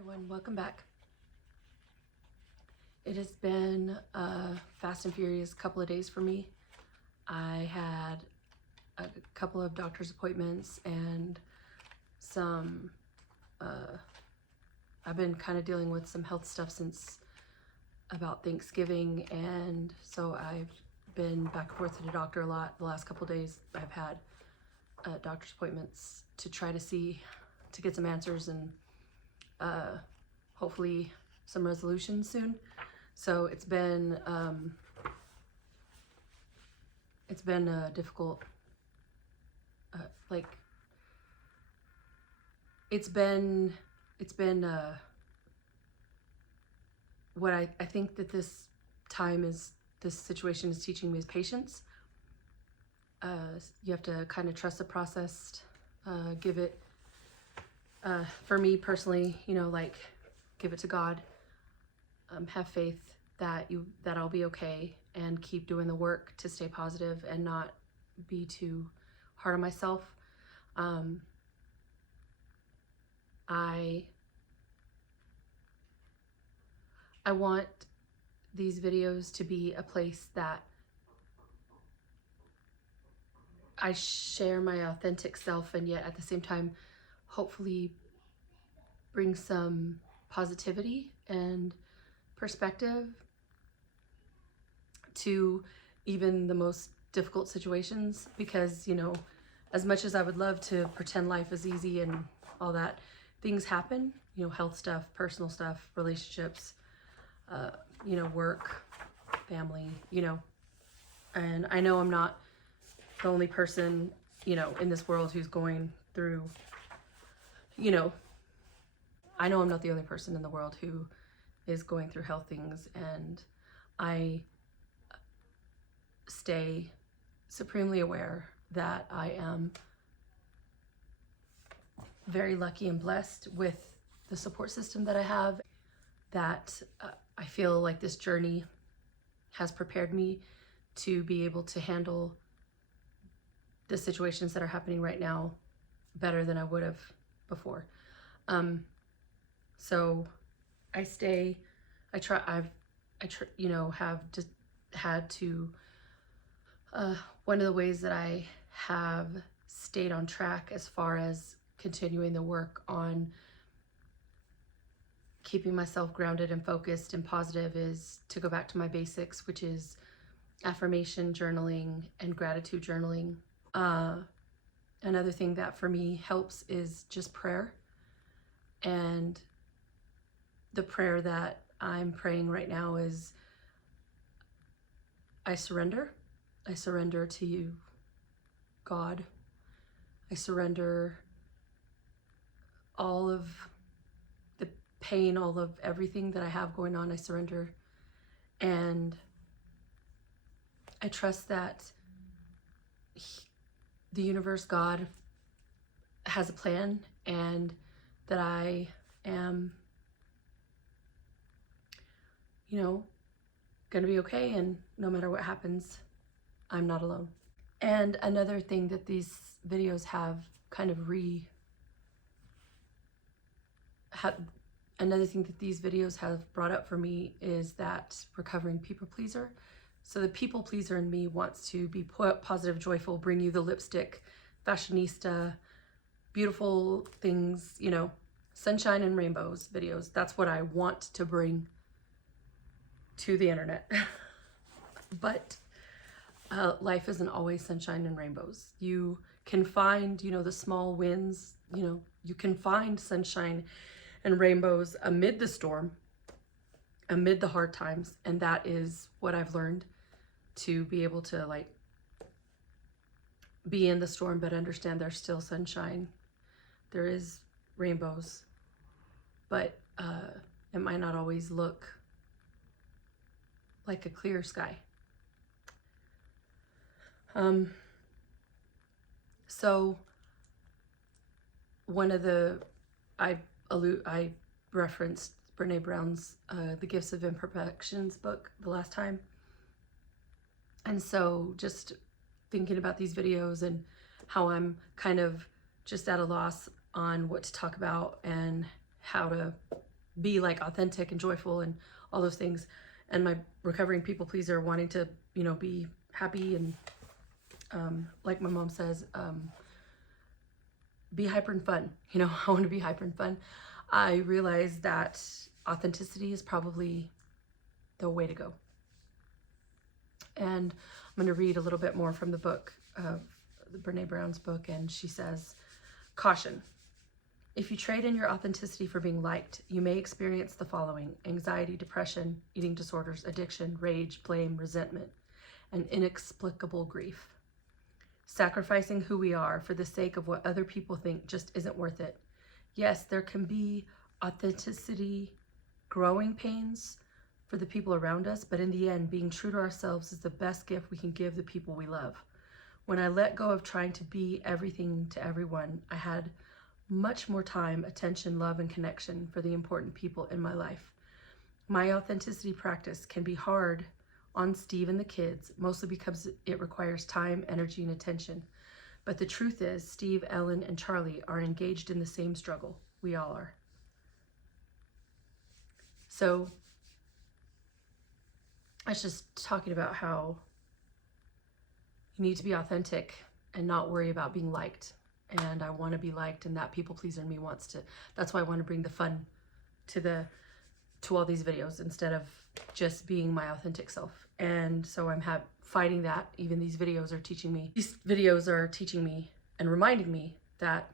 Everyone, welcome back. It has been a fast and furious couple of days for me. I had a couple of doctor's appointments and some I've been kind of dealing with some health stuff since about Thanksgiving, and so I've been back and forth to the doctor a lot the last couple of days. I've had doctor's appointments to try to get some answers and hopefully some resolution soon. So it's been difficult, what I think that this situation is teaching me is patience. You have to kind of trust the process, give it, for me personally, give it to God, have faith that I'll be okay, and keep doing the work to stay positive and not be too hard on myself. I want these videos to be a place that I share my authentic self, and yet at the same time hopefully bring some positivity and perspective to even the most difficult situations, because as much as I would love to pretend life is easy and all that, things happen, health stuff, personal stuff, relationships, work, family, and I know I'm not the only person in this world who's going through, I know I'm not the only person in the world who is going through health things, and I stay supremely aware that I am very lucky and blessed with the support system that I have, that I feel like this journey has prepared me to be able to handle the situations that are happening right now better than I would have before. So I have just had to, one of the ways that I have stayed on track as far as continuing the work on keeping myself grounded and focused and positive is to go back to my basics, which is affirmation journaling and gratitude journaling. Another thing that for me helps is just prayer. And the prayer that I'm praying right now is, I surrender. I surrender to you, God. I surrender all of the pain, all of everything that I have going on. I surrender. And I trust that the universe, God, has a plan, and that I am, gonna be okay, and no matter what happens, I'm not alone. And another thing that these videos have kind of brought up for me is that recovering people pleaser. So the people pleaser in me wants to be positive, joyful, bring you the lipstick, fashionista, beautiful things, sunshine and rainbows videos. That's what I want to bring to the internet. But life isn't always sunshine and rainbows. You can find, the small wins, you can find sunshine and rainbows amid the storm, amid the hard times. And that is what I've learned, to be able to be in the storm, but understand there's still sunshine. There is rainbows, but it might not always look like a clear sky. So one of I referenced Brene Brown's The Gifts of Imperfections book the last time. And so just thinking about these videos and how I'm kind of just at a loss on what to talk about and how to be like authentic and joyful and all those things. And my recovering people pleaser wanting to, you know, be happy and like my mom says, be hyper and fun. You know, I want to be hyper and fun. I realized that authenticity is probably the way to go. And I'm going to read a little bit more from the book, Brene Brown's book, and she says, caution. If you trade in your authenticity for being liked, you may experience the following: anxiety, depression, eating disorders, addiction, rage, blame, resentment, and inexplicable grief. Sacrificing who we are for the sake of what other people think just isn't worth it. Yes, there can be authenticity, growing pains for the people around us, but in the end, being true to ourselves is the best gift we can give the people we love. When I let go of trying to be everything to everyone, I had much more time, attention, love, and connection for the important people in my life. My authenticity practice can be hard on Steve and the kids, mostly because it requires time, energy, and attention. But the truth is, Steve, Ellen, and Charlie are engaged in the same struggle. We all are. So I was just talking about how you need to be authentic and not worry about being liked. And I want to be liked, and that people pleaser in me wants to. That's why I want to bring the fun to all these videos instead of just being my authentic self. And so I'm fighting that. Even these videos are teaching me. These videos are teaching me and reminding me that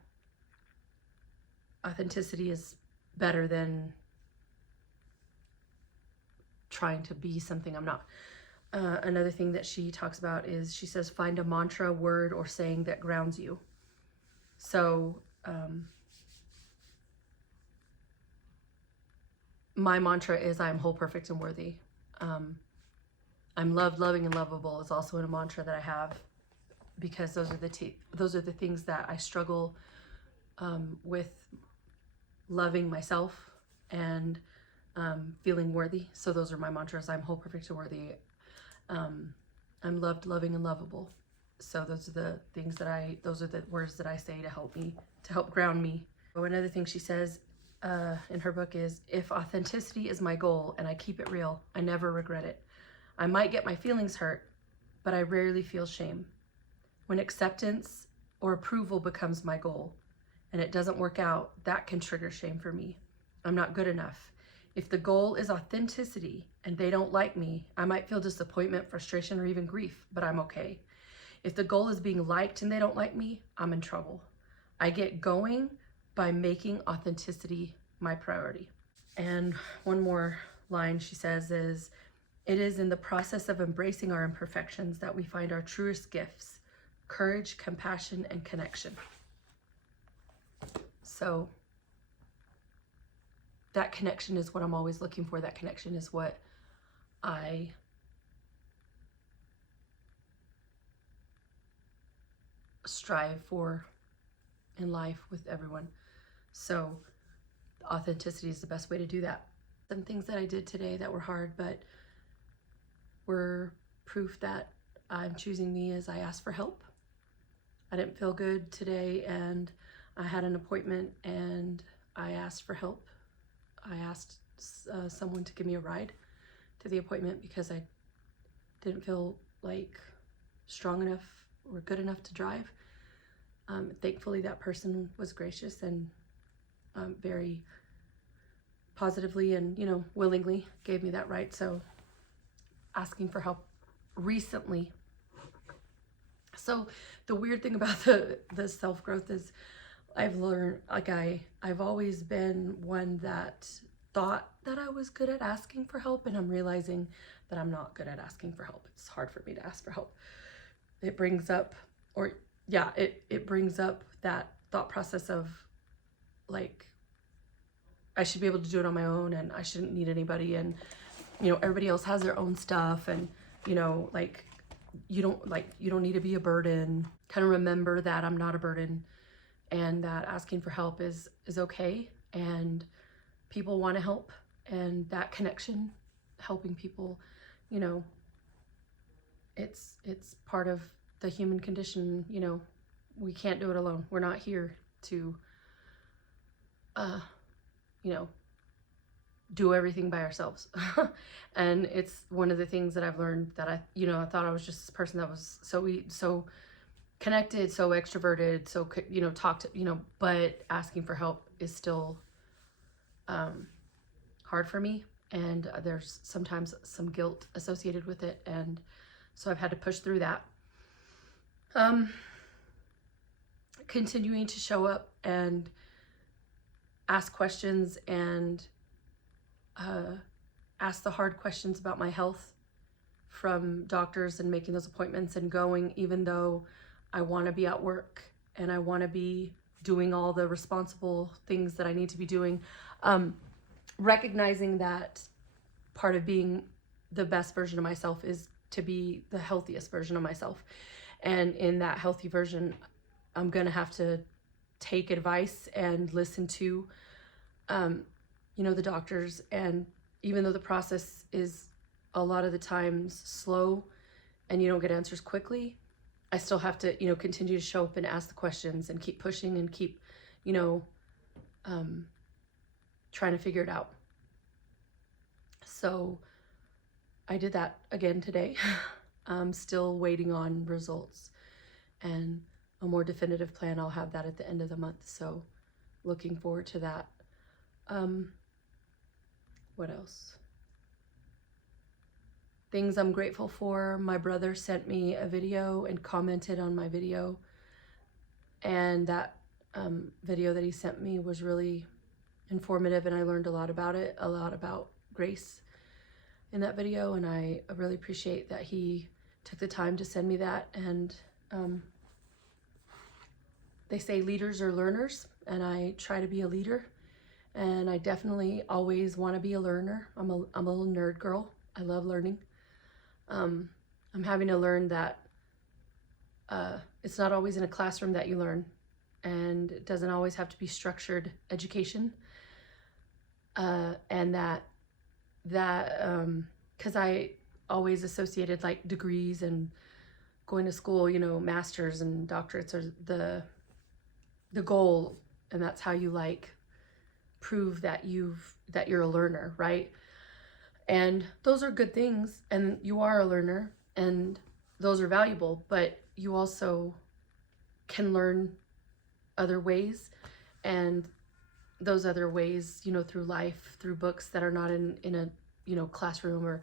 authenticity is better than trying to be something I'm not. Another thing that she talks about is, she says, find a mantra, word, or saying that grounds you. So my mantra is, I am whole, perfect, and worthy. I'm loved, loving, and lovable is also a mantra that I have, because those are the things that I struggle with, loving myself and feeling worthy. So those are my mantras. I'm whole, perfect, and worthy. I'm loved, loving, and lovable. So those are the things those are the words that I say to help ground me. So another thing she says in her book is, if authenticity is my goal and I keep it real, I never regret it. I might get my feelings hurt, but I rarely feel shame. When acceptance or approval becomes my goal and it doesn't work out, that can trigger shame for me. I'm not good enough. If the goal is authenticity and they don't like me, I might feel disappointment, frustration, or even grief, but I'm okay. If the goal is being liked and they don't like me, I'm in trouble. I get going by making authenticity my priority. And one more line she says is, it is in the process of embracing our imperfections that we find our truest gifts: courage, compassion, and connection. So that connection is what I'm always looking for. That connection is what I strive for in life with everyone. So authenticity is the best way to do that. Some things that I did today that were hard, but were proof that I'm choosing me, as I asked for help. I didn't feel good today, and I had an appointment, and I asked for help. I asked someone to give me a ride to the appointment because I didn't feel like strong enough or good enough to drive. Thankfully, that person was gracious and very positively and, willingly gave me that ride. So asking for help recently. So the weird thing about the self-growth is, I've learned, like I've always been one that thought that I was good at asking for help, and I'm realizing that I'm not good at asking for help. It's hard for me to ask for help. It brings up, it brings up that thought process of, like, I should be able to do it on my own, and I shouldn't need anybody, and everybody else has their own stuff, and like, you don't need to be a burden. Kind of remember that I'm not a burden, and that asking for help is okay, and people want to help, and that connection, helping people, it's part of the human condition. We can't do it alone. We're not here to do everything by ourselves. And it's one of the things that I've learned, that I thought I was just this person that was so connected, so extroverted, so, talked, but asking for help is still hard for me. And there's sometimes some guilt associated with it. And so I've had to push through that. Continuing to show up and ask questions and ask the hard questions about my health from doctors, and making those appointments and going, even though I want to be at work and I want to be doing all the responsible things that I need to be doing. Recognizing that part of being the best version of myself is to be the healthiest version of myself. And in that healthy version, I'm going to have to take advice and listen to, the doctors. And even though the process is a lot of the times slow and you don't get answers quickly, I still have to, continue to show up and ask the questions and keep pushing and keep, trying to figure it out. So I did that again today. I'm still waiting on results and a more definitive plan. I'll have that at the end of the month. So looking forward to that. What else? Things I'm grateful for. My brother sent me a video and commented on my video. And that video that he sent me was really informative, and I learned a lot about it, a lot about grace in that video. And I really appreciate that he took the time to send me that. And they say leaders are learners, and I try to be a leader. And I definitely always want to be a learner. I'm a little nerd girl. I love learning. I'm having to learn that it's not always in a classroom that you learn, and it doesn't always have to be structured education. And that because I always associated like degrees and going to school, masters and doctorates are the goal, and that's how you like prove that you're a learner, right? And those are good things, and you are a learner, and those are valuable, but you also can learn other ways, and those other ways, through life, through books that are not in a classroom or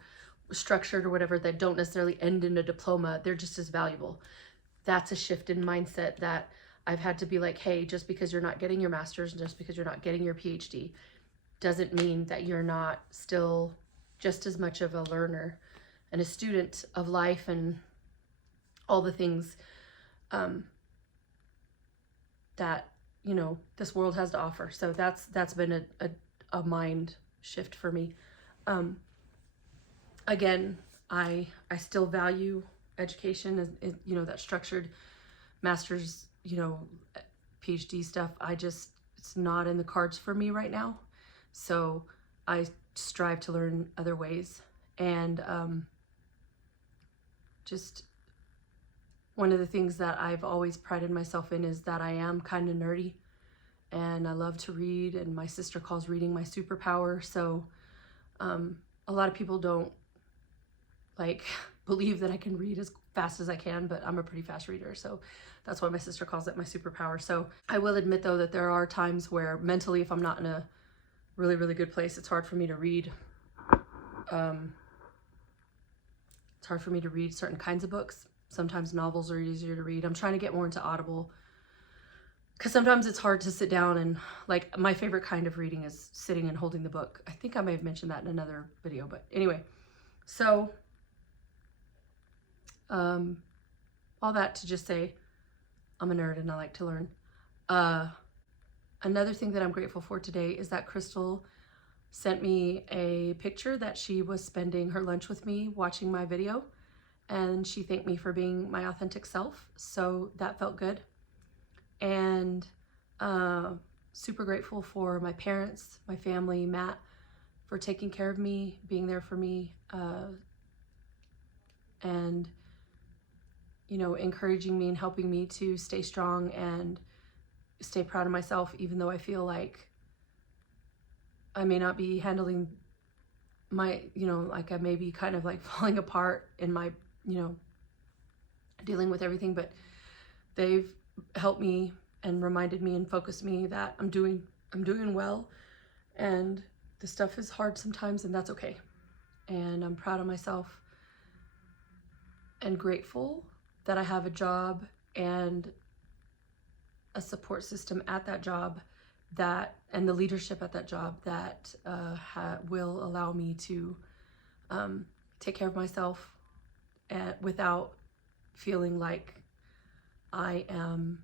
structured or whatever, that don't necessarily end in a diploma, they're just as valuable. That's a shift in mindset that I've had to be like, hey, just because you're not getting your master's, just because you're not getting your PhD, doesn't mean that you're not still just as much of a learner and a student of life and all the things that this world has to offer. So that's been a mind shift for me. Again, I still value education as that structured master's, PhD stuff. It's not in the cards for me right now. So I strive to learn other ways. And just one of the things that I've always prided myself in is that I am kind of nerdy, and I love to read, and my sister calls reading my superpower. So a lot of people don't believe that I can read as fast as I can, but I'm a pretty fast reader. So that's why my sister calls it my superpower. So I will admit though that there are times where mentally, if I'm not in a really, really good place, it's hard for me to read. It's hard for me to read certain kinds of books. Sometimes novels are easier to read. I'm trying to get more into Audible, because sometimes it's hard to sit down and my favorite kind of reading is sitting and holding the book. I think I may have mentioned that in another video, but anyway. So all that to just say I'm a nerd and I like to learn. Another thing that I'm grateful for today is that Crystal sent me a picture that she was spending her lunch with me watching my video, and she thanked me for being my authentic self. So that felt good. And super grateful for my parents, my family, Matt, for taking care of me, being there for me, and encouraging me and helping me to stay strong and stay proud of myself, even though I feel like I may not be handling my, like I may be kind of like falling apart in my, dealing with everything, but they've helped me and reminded me and focused me that I'm doing well, and the stuff is hard sometimes, and that's okay. And I'm proud of myself and grateful that I have a job and a support system at that job and the leadership at that job that will allow me to take care of myself without feeling like I am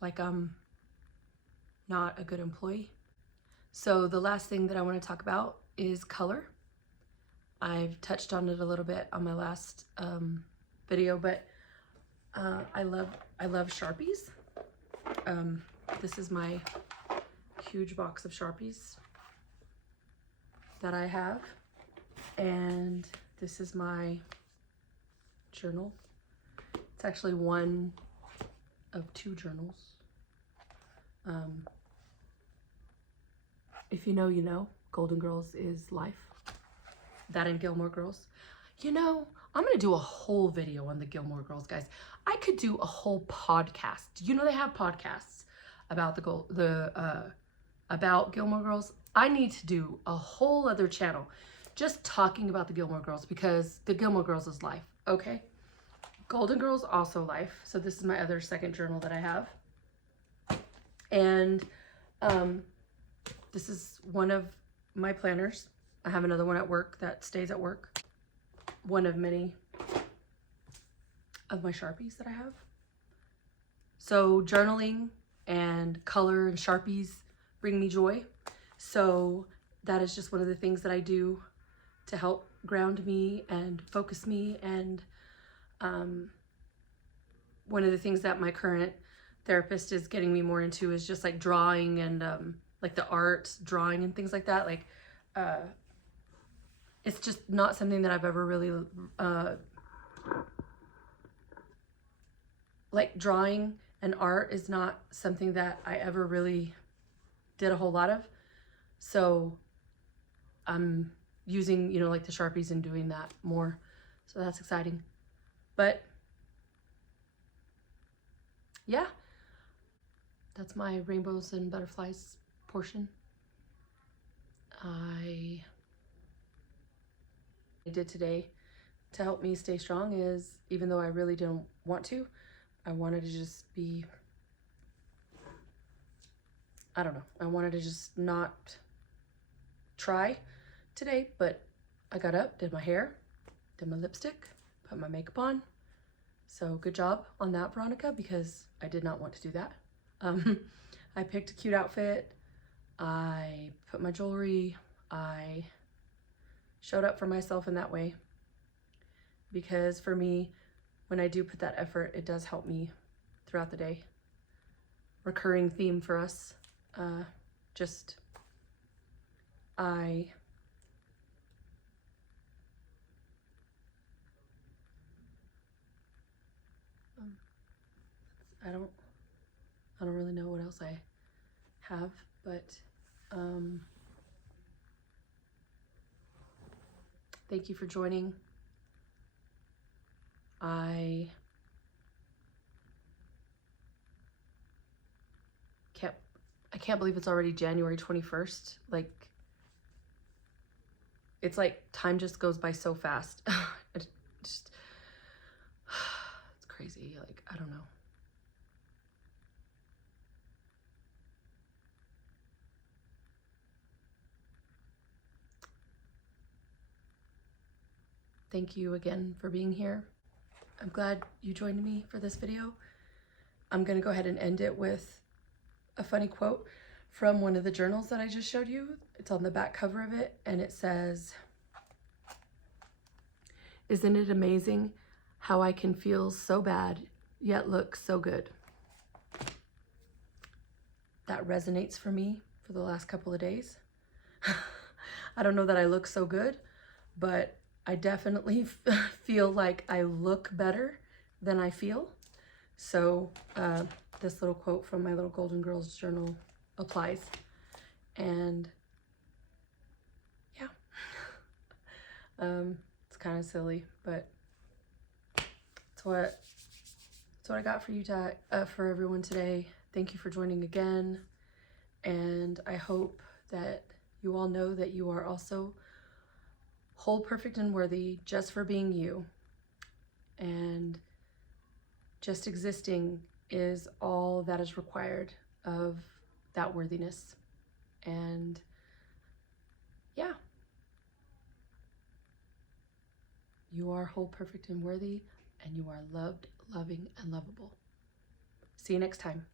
like I'm not a good employee. So the last thing that I want to talk about is color. I've touched on it a little bit on my last video, but I love Sharpies. This is my huge box of Sharpies that I have, and this is my journal. It's actually one of two journals. If you know, you know. Golden Girls is life. That and Gilmore Girls. I'm gonna do a whole video on the Gilmore Girls, guys. I could do a whole podcast. They have podcasts about about Gilmore Girls. I need to do a whole other channel just talking about the Gilmore Girls, because the Gilmore Girls is life, okay? Golden Girls also life. So this is my other second journal that I have. And this is one of my planners. I have another one at work that stays at work. One of many of my Sharpies that I have. So journaling and color and Sharpies bring me joy. So that is just one of the things that I do to help ground me and focus me. And one of the things that my current therapist is getting me more into is just like drawing and like the art, drawing and things like that. Like it's just not something that I've ever really like drawing and art is not something that I ever really did a whole lot of. So I'm using, like the Sharpies and doing that more. So that's exciting. But yeah, that's my rainbows and butterflies portion. I did today to help me stay strong is, even though I really didn't want to, I wanted to just be, I don't know, I wanted to just not try today, but I got up, did my hair, did my lipstick, put my makeup on. So good job on that, Veronica, because I did not want to do that. I picked a cute outfit. I put my jewelry. I showed up for myself in that way, because for me, when I do put that effort, it does help me throughout the day. Recurring theme for us. I don't really know what else I have, but thank you for joining. I can't believe it's already January 21st. Like, it's like time just goes by so fast. It's crazy. Like, I don't know. Thank you again for being here. I'm glad you joined me for this video. I'm gonna go ahead and end it with a funny quote from one of the journals that I just showed you. It's on the back cover of it, and it says, "Isn't it amazing how I can feel so bad yet look so good?" That resonates for me for the last couple of days. I don't know that I look so good, but I definitely feel like I look better than I feel. So this little quote from my little Golden Girls journal applies. And yeah, it's kind of silly, but it's what I got for you for everyone today. Thank you for joining again, and I hope that you all know that you are also whole, perfect, and worthy just for being you, and just existing is all that is required of that worthiness. And yeah, you are whole, perfect, and worthy, and you are loved, loving, and lovable. See you next time.